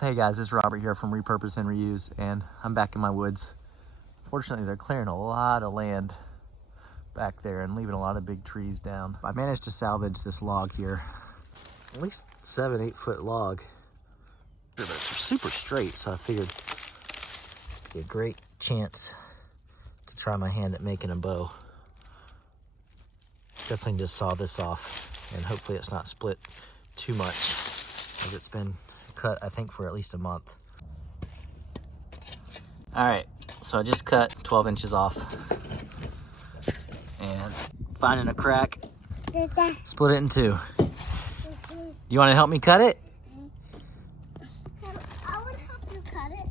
Hey guys, it's Robert here from Repurpose and Reuse, and I'm back in my woods. Fortunately, they're clearing a lot of land back there and leaving a lot of big trees down. I managed to salvage this log here, at least 7-8 foot log. But it's super straight, so I figured it'd be a great chance to try my hand at making a bow. Definitely just saw this off, and hopefully it's not split too much, as it's been cut, I think, for at least a month. All right, so I just cut 12 inches off, and finding a crack, split it in two. You want to help me cut it? I would help you cut it.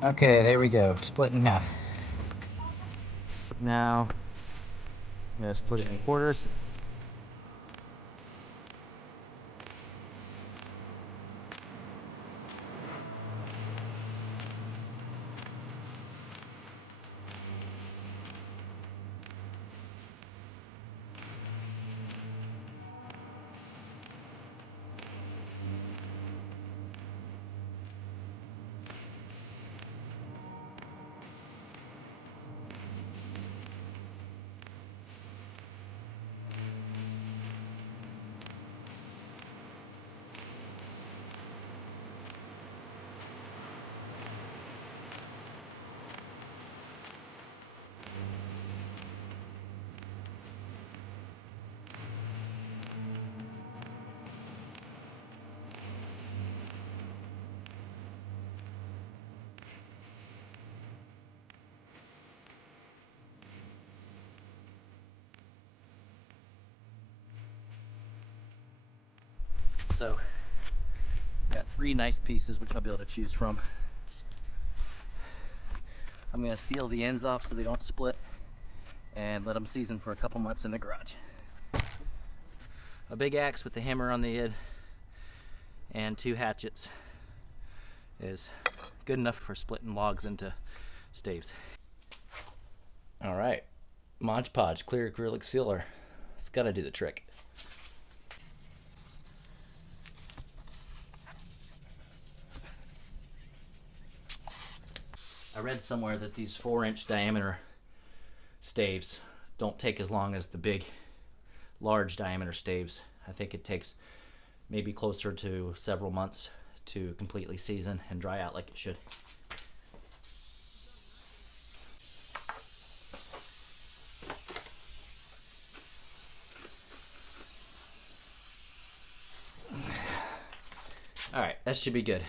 Okay, there we go, split in half. Now, I'm gonna split it in quarters. So, got 3 nice pieces which I'll be able to choose from. I'm gonna seal the ends off so they don't split and let them season for a couple months in the garage. A big axe with the hammer on the end and 2 hatchets is good enough for splitting logs into staves. All right, Mod Podge clear acrylic sealer. It's gotta do the trick. I read somewhere that these 4-inch diameter staves don't take as long as the big, large diameter staves. I think it takes maybe closer to several months to completely season and dry out like it should. All right, that should be good.